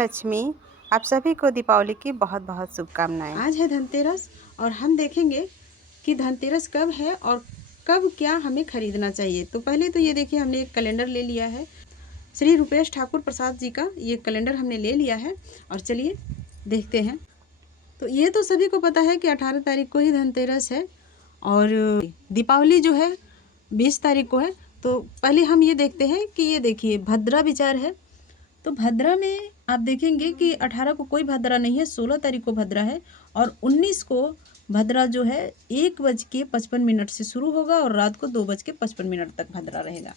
लक्ष्मी। आप सभी को दीपावली की बहुत बहुत शुभकामनाएं। आज है धनतेरस और हम देखेंगे कि धनतेरस कब है और कब क्या हमें खरीदना चाहिए। तो पहले तो ये देखिए, हमने एक कैलेंडर ले लिया है। श्री रूपेश ठाकुर प्रसाद जी का ये कैलेंडर हमने ले लिया है और चलिए देखते हैं। तो ये तो सभी को पता है कि 18 तारीख को ही धनतेरस है और दीपावली जो है 20 तारीख को है। तो पहले हम ये देखते हैं कि ये देखिए भद्रा विचार है। तो भद्रा में आप देखेंगे कि 18 को कोई भद्रा नहीं है, 16 तारीख को भद्रा है और 19 को भद्रा जो है 1:55 से शुरू होगा और रात को 2:55 तक भद्रा रहेगा।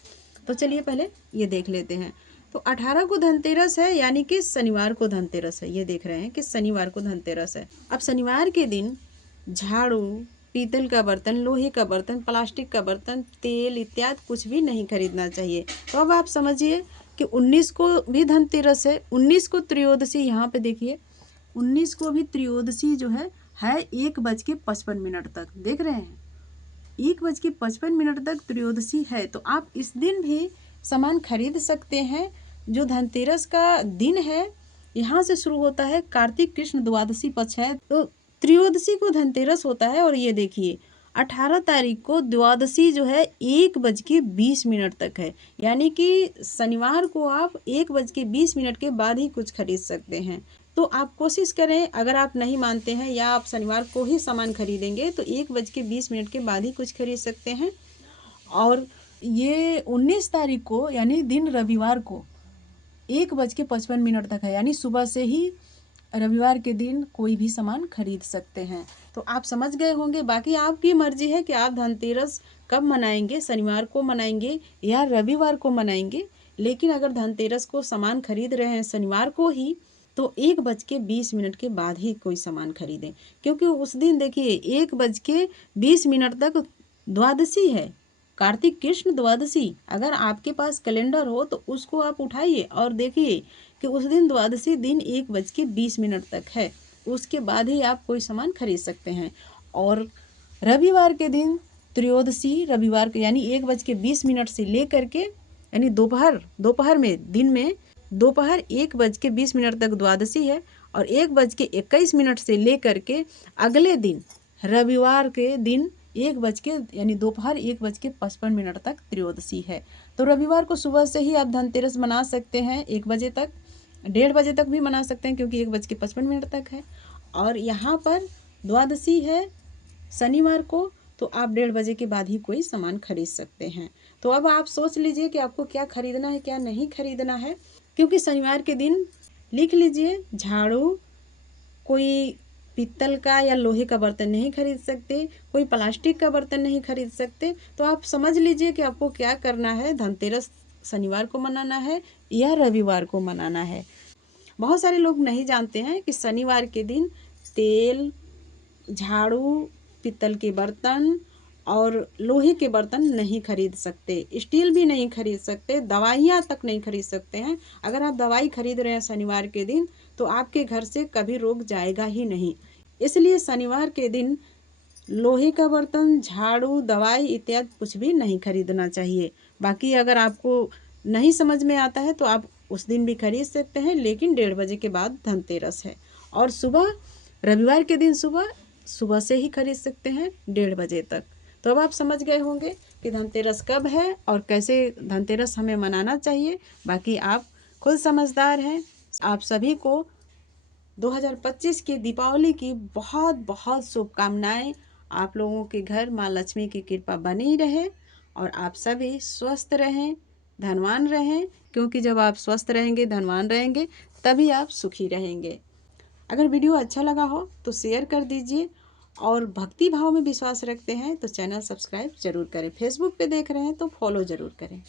तो चलिए पहले ये देख लेते हैं। तो 18 को धनतेरस है, यानी कि शनिवार को धनतेरस है। ये देख रहे हैं कि शनिवार को धनतेरस है। अब शनिवार के दिन झाड़ू, पीतल का बर्तन, लोहे का बर्तन, प्लास्टिक का बर्तन, तेल इत्यादि कुछ भी नहीं खरीदना चाहिए। तो अब आप समझिए कि 19 को भी धनतेरस है, 19 को त्रयोदशी, यहाँ पे देखिए 19 को भी त्रयोदशी जो है 1:55 तक। देख रहे हैं 1:55 तक त्रयोदशी है। तो आप इस दिन भी सामान खरीद सकते हैं। जो धनतेरस का दिन है यहाँ से शुरू होता है, कार्तिक कृष्ण द्वादशी पक्ष है, तो त्रयोदशी को धनतेरस होता है। और ये देखिए 18 तारीख को द्वादशी जो है 1:20 तक है, यानी कि शनिवार को आप 1:20 के बाद ही कुछ खरीद सकते हैं। तो आप कोशिश करें, अगर आप नहीं मानते हैं या आप शनिवार को ही सामान खरीदेंगे तो 1:20 के बाद ही कुछ खरीद सकते हैं। और ये 19 तारीख को यानी दिन रविवार को 1:55 तक है, यानी सुबह से ही रविवार के दिन कोई भी सामान खरीद सकते हैं। तो आप समझ गए होंगे। बाकी आपकी मर्जी है कि आप धनतेरस कब मनाएंगे, शनिवार को मनाएंगे या रविवार को मनाएंगे। लेकिन अगर धनतेरस को सामान खरीद रहे हैं शनिवार को ही, तो 1:20 के बाद ही कोई सामान खरीदें, क्योंकि उस दिन देखिए 1:20 तक द्वादशी है, कार्तिक कृष्ण द्वादशी। अगर आपके पास कैलेंडर हो तो उसको आप उठाइए और देखिए कि उस दिन द्वादशी दिन 1:20 तक है। उसके बाद ही आप कोई सामान खरीद सकते हैं। और रविवार के दिन त्रयोदशी, रविवार के यानी 1:20 से ले करके यानी दोपहर में, दिन में दोपहर 1:20 तक द्वादशी है और 1:21 से ले करके अगले दिन रविवार के दिन यानी दोपहर 1:55 तक त्रयोदशी है। तो रविवार को सुबह से ही आप धनतेरस मना सकते हैं, 1 बजे तक, 1:30 बजे तक भी मना सकते हैं, क्योंकि 1:55 तक है। और यहाँ पर द्वादशी है शनिवार को, तो आप 1:30 बजे के बाद ही कोई सामान खरीद सकते हैं। तो अब आप सोच लीजिए कि आपको क्या खरीदना है, क्या नहीं खरीदना है। क्योंकि शनिवार के दिन लिख लीजिए, झाड़ू, कोई पीतल का या लोहे का बर्तन नहीं खरीद सकते, कोई प्लास्टिक का बर्तन नहीं खरीद सकते। तो आप समझ लीजिए कि आपको क्या करना है। धनतेरस शनिवार को मनाना है या रविवार को मनाना है। बहुत सारे लोग नहीं जानते हैं कि शनिवार के दिन तेल, झाड़ू, पीतल के बर्तन और लोहे के बर्तन नहीं खरीद सकते, स्टील भी नहीं खरीद सकते, दवाइयाँ तक नहीं खरीद सकते हैं। अगर आप दवाई खरीद रहे हैं शनिवार के दिन तो आपके घर से कभी रोग जाएगा ही नहीं। इसलिए शनिवार के दिन लोहे का बर्तन, झाड़ू, दवाई इत्यादि कुछ भी नहीं खरीदना चाहिए। बाकी अगर आपको नहीं समझ में आता है तो आप उस दिन भी खरीद सकते हैं, लेकिन 1:30 बजे के बाद धनतेरस है। और सुबह रविवार के दिन सुबह से ही खरीद सकते हैं 1:30 बजे तक। तो अब आप समझ गए होंगे कि धनतेरस कब है और कैसे धनतेरस हमें मनाना चाहिए। बाकी आप खुद समझदार हैं। आप सभी को 2025 की दीपावली की बहुत बहुत शुभकामनाएं। आप लोगों के घर माँ लक्ष्मी की कृपा बनी रहे और आप सभी स्वस्थ रहें, धनवान रहें, क्योंकि जब आप स्वस्थ रहेंगे, धनवान रहेंगे, तभी आप सुखी रहेंगे। अगर वीडियो अच्छा लगा हो तो शेयर कर दीजिए और भक्ति भाव में विश्वास रखते हैं तो चैनल सब्सक्राइब जरूर करें। फेसबुक पे देख रहे हैं तो फॉलो ज़रूर करें।